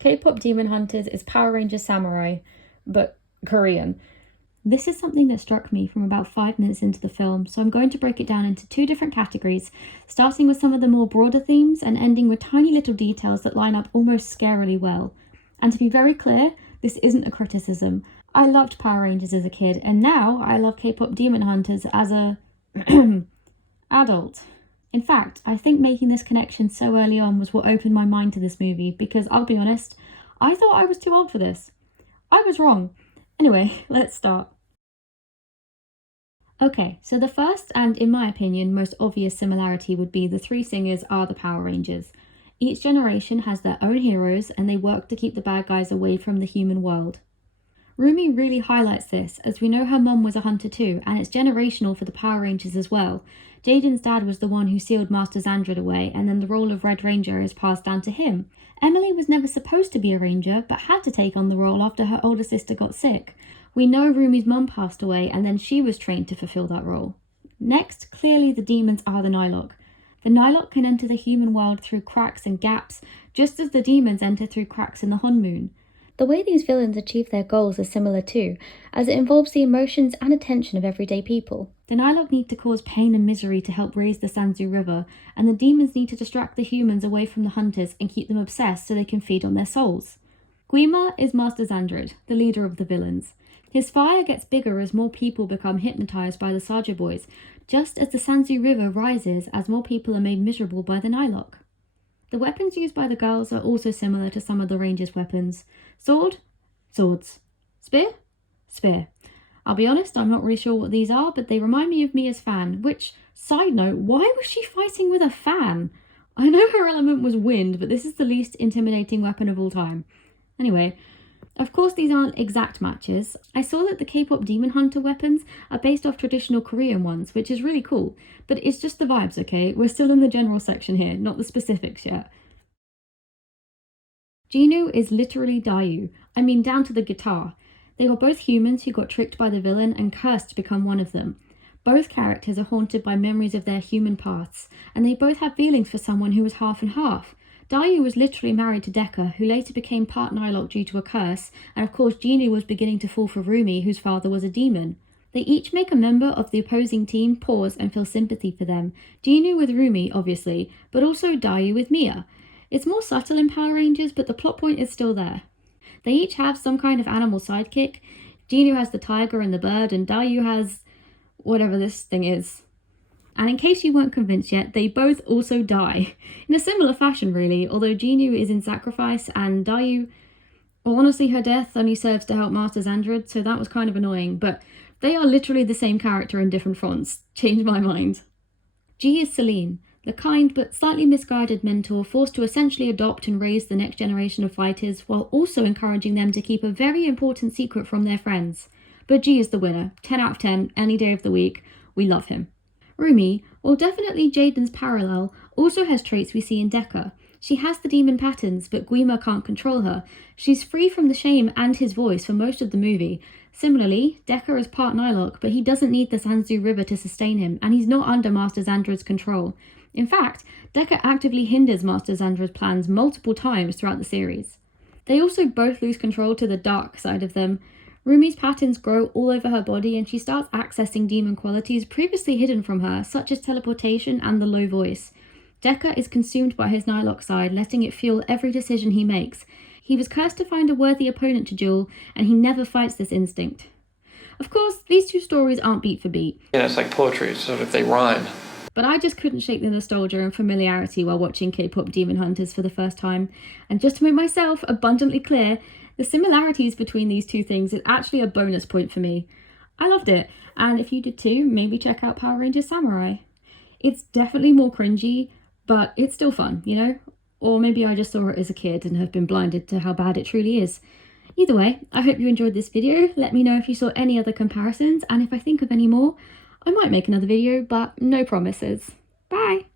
K-pop Demon Hunters is Power Rangers Samurai, but Korean. This is something that struck me from about 5 minutes into the film, so I'm going to break it down into 2 different categories, starting with some of the more broader themes and ending with tiny little details that line up almost scarily well. And to be very clear, this isn't a criticism. I loved Power Rangers as a kid, and now I love K-pop Demon Hunters as a adult. In fact, I think making this connection so early on was what opened my mind to this movie, because I'll be honest, I thought I was too old for this. I was wrong. Anyway, let's start. Okay, so the first and, in my opinion, most obvious similarity would be the 3 singers are the Power Rangers. Each generation has their own heroes and they work to keep the bad guys away from the human world. Rumi really highlights this, as we know her mum was a hunter too, and it's generational for the Power Rangers as well. Jaden's dad was the one who sealed Master Xandred away, and then the role of Red Ranger is passed down to him. Emily was never supposed to be a ranger, but had to take on the role after her older sister got sick. We know Rumi's mum passed away, and then she was trained to fulfill that role. Next, clearly the demons are the Nylok. The Nylok can enter the human world through cracks and gaps, just as the demons enter through cracks in the Honmoon. The way these villains achieve their goals is similar too, as it involves the emotions and attention of everyday people. The Nylok need to cause pain and misery to help raise the Sanzu River, and the demons need to distract the humans away from the hunters and keep them obsessed so they can feed on their souls. Guima is Master Xandred, the leader of the villains. His fire gets bigger as more people become hypnotized by the Saja boys, just as the Sanzu River rises as more people are made miserable by the Nylok. The weapons used by the girls are also similar to some of the Rangers' weapons. Sword? Swords. Spear? Spear. I'll be honest, I'm not really sure what these are, but they remind me of Mia's fan, which, side note, why was she fighting with a fan? I know her element was wind, but this is the least intimidating weapon of all time. Anyway, of course these aren't exact matches. I saw that the K-pop Demon Hunter weapons are based off traditional Korean ones, which is really cool, but it's just the vibes, okay? We're still in the general section here, not the specifics yet. Jinwoo is literally Dayu, I mean down to the guitar. They were both humans who got tricked by the villain and cursed to become one of them. Both characters are haunted by memories of their human pasts, and they both have feelings for someone who was half and half. Dayu was literally married to Deca, who later became part Nylok due to a curse, and of course Jinwoo was beginning to fall for Rumi, whose father was a demon. They each make a member of the opposing team pause and feel sympathy for them, Jinwoo with Rumi, obviously, but also Dayu with Mia. It's more subtle in Power Rangers, but the plot point is still there. They each have some kind of animal sidekick. Jinwoo has the tiger and the bird, and Dayu has whatever this thing is. And in case you weren't convinced yet, they both also die. In a similar fashion really, although Jinwoo is in sacrifice and Dayu, well honestly her death only serves to help Master Xandred, so that was kind of annoying, but they are literally the same character in different fonts. Changed my mind. G is Celine, the kind but slightly misguided mentor forced to essentially adopt and raise the next generation of fighters while also encouraging them to keep a very important secret from their friends. But G is the winner, 10 out of 10, any day of the week. We love him. Rumi, while definitely Jaden's parallel, also has traits we see in Deca. She has the demon patterns, but Guima can't control her. She's free from the shame and his voice for most of the movie. Similarly, Deca is part Nylok, but he doesn't need the Sanzu River to sustain him, and he's not under Master Xandred's control. In fact, Deca actively hinders Master Xandred's plans multiple times throughout the series. They also both lose control to the dark side of them. Rumi's patterns grow all over her body and she starts accessing demon qualities previously hidden from her, such as teleportation and the low voice. Deca is consumed by his Nylok side, letting it fuel every decision he makes. He was cursed to find a worthy opponent to duel, and he never fights this instinct. Of course, these 2 stories aren't beat for beat. Yeah, it's like poetry, sort of they rhyme. But I just couldn't shake the nostalgia and familiarity while watching K-pop Demon Hunters for the first time. And just to make myself abundantly clear, the similarities between these 2 things is actually a bonus point for me. I loved it, and if you did too, maybe check out Power Rangers Samurai. It's definitely more cringy, but it's still fun, you know? Or maybe I just saw it as a kid and have been blinded to how bad it truly is. Either way, I hope you enjoyed this video. Let me know if you saw any other comparisons, and if I think of any more, I might make another video, but no promises. Bye!